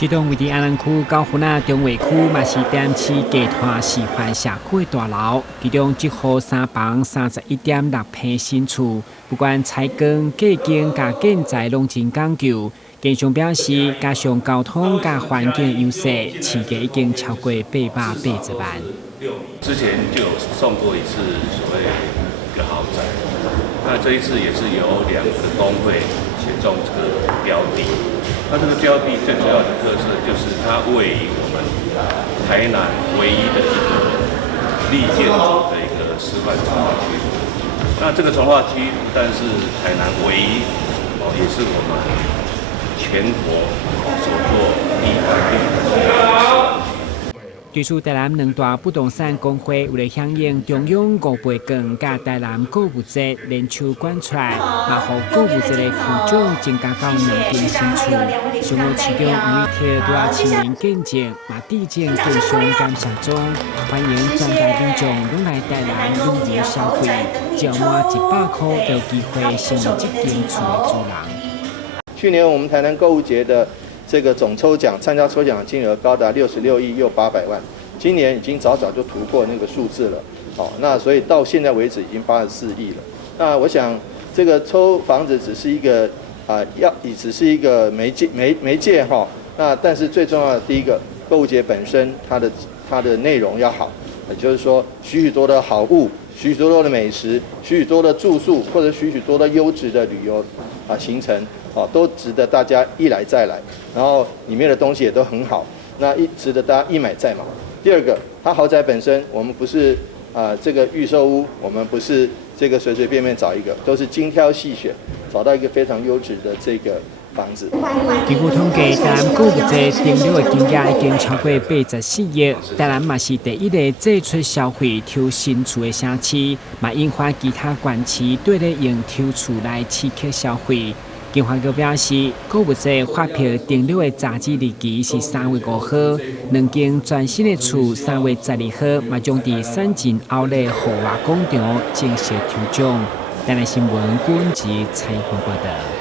这栋位伫安南区高湖那中卫区，嘛是点市集团示范社区的大楼，其中1户3房31.6平新厝，不管采光、价格、甲建材拢真讲究。建商表示，加上交通甲环境优势，市价已经超过880万。之前就有送过一次所谓一个豪宅，那这一次也是由2个工会选中这个标的。那这个标的最主要的特色就是它位于我们台南唯一的一个立建筑的一个示范从化区。那这个从化区不但是台南唯一，也是我们全国所做第一个。据说台南2大不动产公会为了响应中央5倍券甲台南购物节联手管出来，嘛互购物节的区长增加到2间新厝。上午市长吴一铁都要亲临见证，嘛致敬建商感谢中，欢迎全台民众拢来台南旅游消费，只要满100块就有机会成为这间厝的主人。去年我们台南购物节的这个总抽奖参加抽奖金额高达66亿又800万，今年已经早就突破那个数字了。好，那所以到现在为止已经84亿了。那我想这个抽房子只是一个只是一个媒介哈。那但是最重要的第一个，购物节本身它的内容要好，也就是说许多的好物、许多的美食、许多的住宿或者许多的优质的旅游行程。都值得大家一来再来，然后里面的东西也都很好，那值得大家一买再买。第二个，它豪宅本身，我们不是这个预售屋，我们不是这个随便找一个，都是精挑细选，找到一个非常优质的这个房子。根据统计，台南购物节停留的金额已经超过84亿，台南嘛是第一个祭出消费抽新厝的城市，嘛引发其他县市对咧用抽厝来刺激消费。警方局表示，购物节发票停留的查址日期是3月5号，2间全新的厝3月12号，嘛将伫3进奥莱豪华广场正式抽奖。台南新闻郭文吉采访报道。